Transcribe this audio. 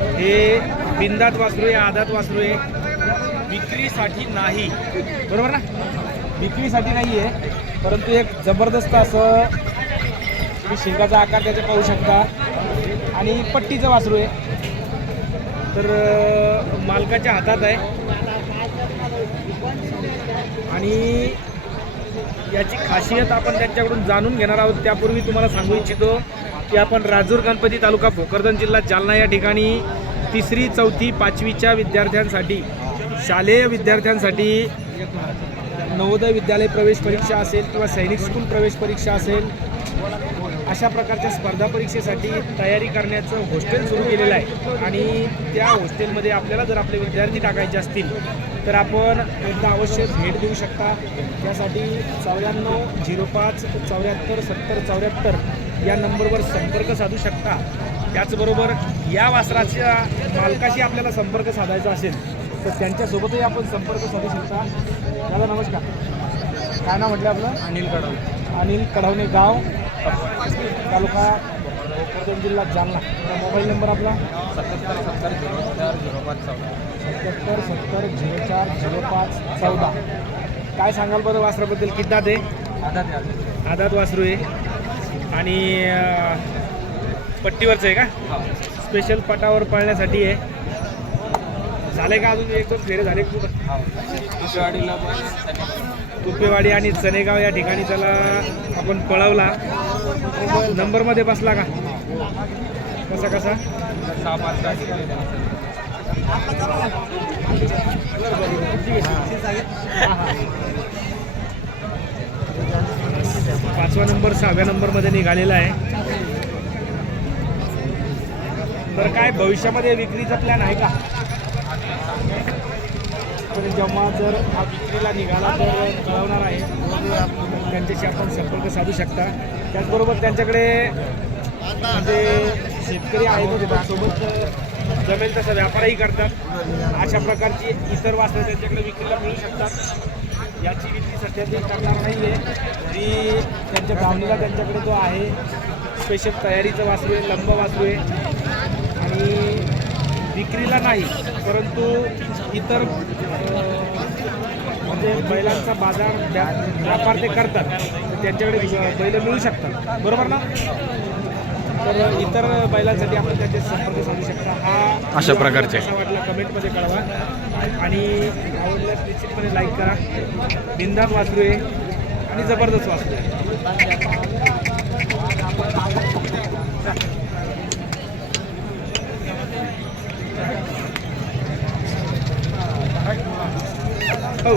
हे बिंदात वासरू आहे आदात वासरू आहे. विक्रीसाठी नाही. बरोबर ना? विक्रीसाठी नाही आहे परंतु एक जबरदस्त असं तुम्ही शिंगाचा आकार त्याच्या पाहू शकता. आणि पट्टीचं वासरू आहे. तर मालकाच्या हातात आहे. आणि याची खासियत आपण त्यांच्याकडून जाणून घेणार आहोत. त्यापूर्वी तुम्हाला सांगू इच्छितो की आपण राजूर गणपती तालुका भोकरदन जिल्हा जालना या ठिकाणी तिसरी चौथी पाचवीच्या विद्यार्थ्यांसाठी शालेय विद्यार्थ्यांसाठी नवोदय विद्यालय प्रवेश परीक्षा असेल किंवा सैनिक स्कूल प्रवेश परीक्षा असेल अशा प्रकारच्या स्पर्धा परीक्षेसाठी तयारी करण्याचं हॉस्टेल सुरू केलेलं आहे. आणि त्या हॉस्टेलमध्ये आपल्याला जर आपले विद्यार्थी टाकायचे असतील तर आपण एकदा अवश्य भेट देऊ शकता. त्यासाठी चौऱ्याण्णव झिरो पाच चौऱ्याहत्तर सत्तर चौऱ्याहत्तर या नंबरवर संपर्क साधू शकता. त्याचबरोबर या वासराच्या मालकाशी आपल्याला संपर्क साधायचा असेल तर त्यांच्यासोबतही आपण संपर्क साधू शकता. दादा नमस्कार. काय नाव म्हटलं आपलं? अनिल कडव. अनिल कढवणे गाव तालुका भोकरदन जिल्हा जालना. मोबाईल नंबर आपला? सत्याहत्तर सत्तर झिरो चार झिरो पाच चौदा. सत्याहत्तर सत्तर झिरो चार झिरो पाच चौदा. काय सांगाल बरं वासराबद्दल? आधा ते आधा आदात वासरू आहे. आणि पट्टीवरचं आहे का? स्पेशल पटावर पळण्यासाठी आहे. झाले का अजून एक दोन फेरे झाले कुपेवाडी आणि चनेगाव या ठिकाणी त्याला आपण पळवला. नंबरमध्ये बसला का? कसा कसा? सहा पाच तास केले त्यांनी. पाचवा नंबर सहाव्या नंबरमध्ये निघालेला आहे. तर काय भविष्यामध्ये विक्रीचा प्लॅन आहे का? तर जेव्हा जर हा विक्रीला निघाला तर कळवणार आहे. त्यांच्याशी आपण संपर्क साधू शकता. त्याचबरोबर त्यांच्याकडे जे शेतकरी आहेत सोबत जमेल तसा व्यापारही करतात. अशा प्रकारची इतर वासनं त्यांच्याकडे विक्रीला मिळू शकतात. याची विक्री करणार नाही आहे. जी त्यांच्या भावनेला त्यांच्याकडे जो आहे. स्पेशल तयारीचं वासरू आहे लंब वासरू आहे. आणि विक्रीला नाही परंतु इतर म्हणजे बैलांचा बाजार व्या- व्यापार ते करतात. त्यांच्याकडे बैल मिळू शकतात. बरोबर ना? तर इतर बैलांसाठी आपण त्याचे संपर्क साधू शकता. हा अशा प्रकारचे. कसा वाटला कमेंटमध्ये कळवा. आणि आवडल्यास निश्चितपणे लाईक करा. बिंदात वासरू आहे आणि जबरदस्त वासरू आहे हो.